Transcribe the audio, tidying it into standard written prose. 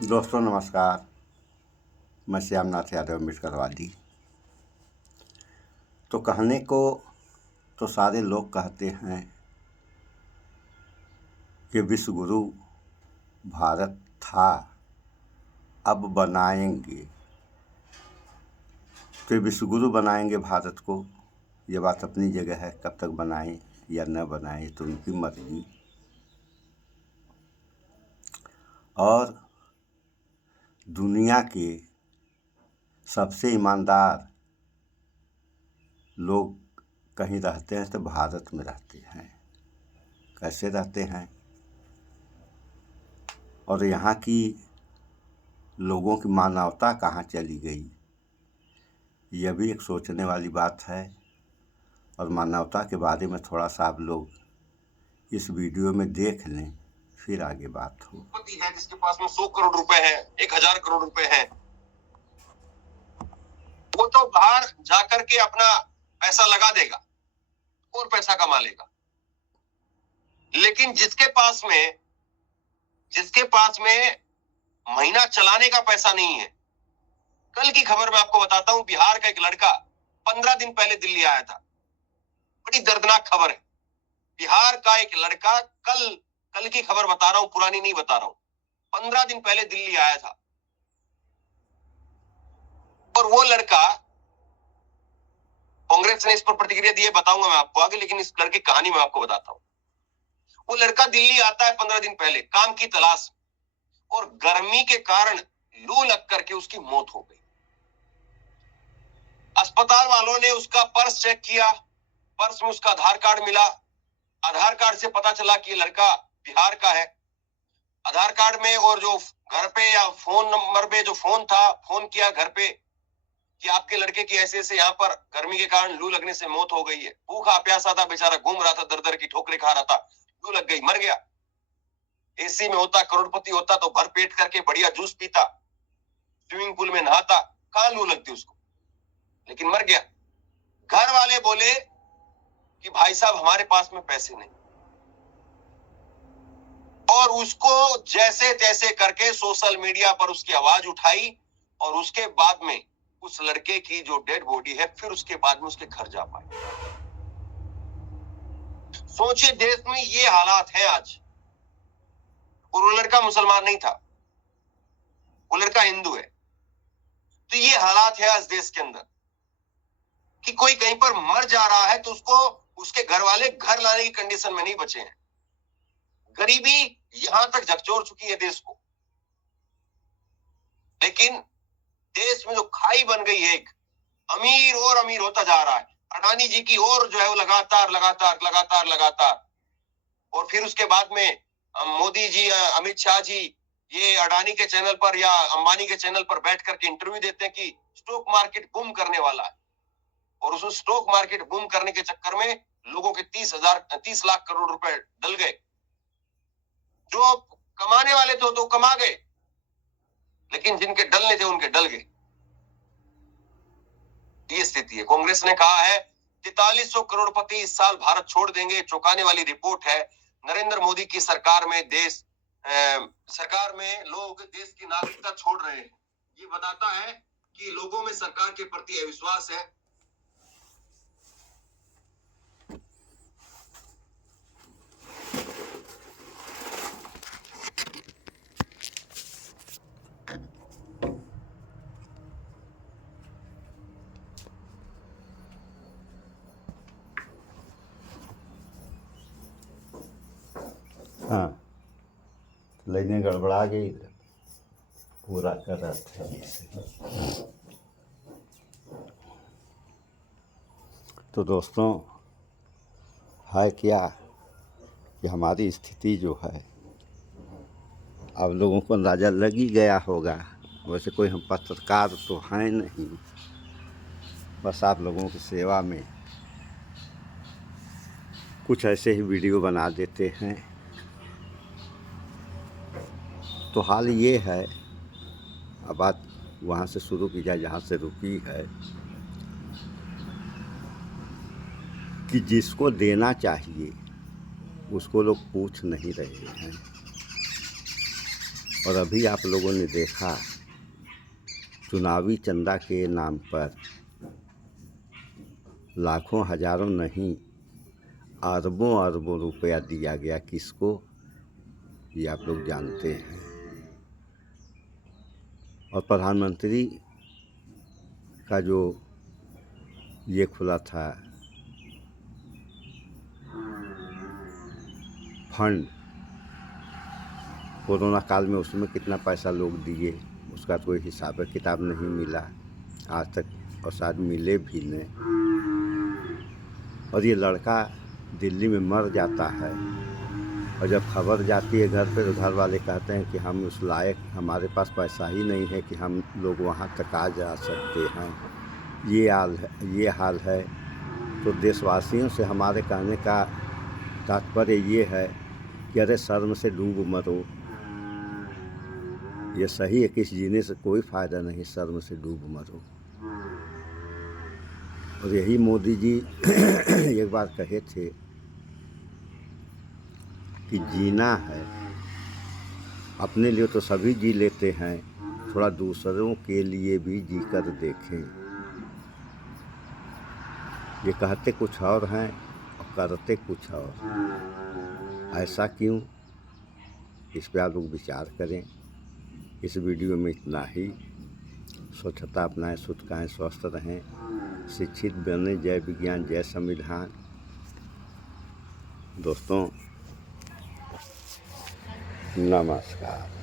दोस्तों नमस्कार। मैं श्यामनाथ यादव मिटकरवादी। तो कहने को तो सारे लोग कहते हैं कि विश्व गुरु भारत था, अब बनाएंगे। तो विश्व गुरु बनाएंगे भारत को, ये बात अपनी जगह है। कब तक बनाएं या न बनाएं तो उनकी मर्जी। और दुनिया के सबसे ईमानदार लोग कहीं रहते हैं तो भारत में रहते हैं। कैसे रहते हैं और यहाँ की लोगों की मानवता कहाँ चली गई, यह भी एक सोचने वाली बात है। और मानवता के बारे में थोड़ा सा आप लोग इस वीडियो में देख लें, फिर आगे बात हो। है जिसके पास में 100 करोड़ रुपए है, 1000 करोड़ रुपए है, वो तो बाहर जाकर के अपना पैसा लगा देगा और पैसा कमा लेगा। लेकिन जिसके पास में महीना चलाने का पैसा नहीं है। कल की खबर मैं आपको बताता हूं, बिहार का एक लड़का 15 दिन पहले दिल्ली आया था। बड़ी दर्दनाक खबर है। बिहार का एक लड़का कल की खबर बता रहा हूं, पुरानी नहीं बता रहा हूं। 15 दिन पहले दिल्ली आया था और वो लड़का, कांग्रेस ने इस पर प्रतिक्रिया दी है, बताऊंगा मैं आपको आगे, लेकिन इस लड़के की कहानी मैं आपको बताता हूं। वो लड़का दिल्ली आता है 15 दिन पहले काम की तलाश, और गर्मी के कारण लू लग करके उसकी मौत हो गई। अस्पताल वालों ने उसका पर्स चेक किया, पर्स में उसका आधार कार्ड मिला। आधार कार्ड से पता चला कि ये लड़का बिहार का है। आधार कार्ड में और जो घर पे या फोन नंबर पे जो फोन था, फोन किया घर पे कि आपके लड़के की ऐसे ऐसे यहाँ पर गर्मी के कारण लू लगने से मौत हो गई है। भूखा प्यासा था बेचारा, घूम रहा था, दर दर की ठोकरें खा रहा था, लू लग गई, मर गया। एसी में होता, करोड़पति होता तो भर पेट करके बढ़िया जूस पीता, स्विमिंग पूल में नहाता, कहां लू लगती उसको, लेकिन मर गया। घर वाले बोले कि भाई साहब हमारे पास में पैसे नहीं, और उसको जैसे तैसे करके सोशल मीडिया पर उसकी आवाज उठाई, और उसके बाद में उस लड़के की जो डेड बॉडी है, फिर उसके बाद में उसके घर जा पाए। सोचिए, देश में ये हालात है आज। और वो लड़का मुसलमान नहीं था, वो लड़का हिंदू है। तो ये हालात है आज देश के अंदर कि कोई कहीं पर मर जा रहा है तो उसको उसके घर वाले घर लाने की कंडीशन में नहीं बचे हैं। गरीबी यहां तक झकझोर चुकी है देश को। लेकिन देश में जो खाई बन गई है, एक अमीर और अमीर होता जा रहा है। अडानी जी की और जो है वो लगातार लगातार लगातार लगातार, और फिर उसके बाद में मोदी जी, अमित शाह जी, ये अडानी के चैनल पर या अंबानी के चैनल पर बैठ करके इंटरव्यू देते हैं कि स्टॉक मार्केट बूम करने वाला है। और उस स्टॉक मार्केट बूम करने के चक्कर में लोगों के 30 लाख करोड़ रुपए डल गए। जो कमाने वाले थे तो कमा गए, लेकिन जिनके डलने थे उनके डल गए। ये स्थिति है। कांग्रेस ने कहा है 4300 करोड़पति इस साल भारत छोड़ देंगे। चौंकाने वाली रिपोर्ट है। नरेंद्र मोदी की सरकार में लोग देश की नागरिकता छोड़ रहे हैं। ये बताता है कि लोगों में सरकार के प्रति अविश्वास है। हाँ, लाइनें गड़बड़ा गई, पूरा कर रहा था इसे। तो दोस्तों, है क्या कि हमारी स्थिति जो है, आप लोगों को अंदाज़ा लग ही गया होगा। वैसे कोई हम पत्रकार तो हैं नहीं, बस आप लोगों की सेवा में कुछ ऐसे ही वीडियो बना देते हैं। तो हाल ये है, अब बात वहाँ से शुरू की जाए जहाँ से रुकी है, कि जिसको देना चाहिए उसको लोग पूछ नहीं रहे हैं। और अभी आप लोगों ने देखा चुनावी चंदा के नाम पर लाखों हजारों नहीं अरबों अरबों रुपया दिया गया। किसको, ये आप लोग जानते हैं। और प्रधानमंत्री का जो ये खुला था फंड कोरोना काल में, उसमें कितना पैसा लोग दिए उसका कोई हिसाब किताब नहीं मिला आज तक, और शायद मिले भी नहीं। और ये लड़का दिल्ली में मर जाता है और जब खबर जाती है घर पे तो घर वाले कहते हैं कि हम उस लायक, हमारे पास पैसा ही नहीं है कि हम लोग वहाँ तक आ जा सकते हैं। ये हाल है। तो देशवासियों से हमारे कहने का तात्पर्य ये है कि अरे शर्म से डूब मरो। ये सही है कि इस जीने से कोई फ़ायदा नहीं, शर्म से डूब मरो। और यही मोदी जी एक बार कहे थे कि जीना है, अपने लिए तो सभी जी लेते हैं, थोड़ा दूसरों के लिए भी जी कर देखें। ये कहते कुछ और हैं और करते कुछ और। ऐसा क्यों, इस पर आप लोग विचार करें। इस वीडियो में इतना ही। स्वच्छता अपनाएं, शुद्ध खाएं, स्वस्थ रहें, शिक्षित बने। जय विज्ञान, जय संविधान। दोस्तों नमस्कार।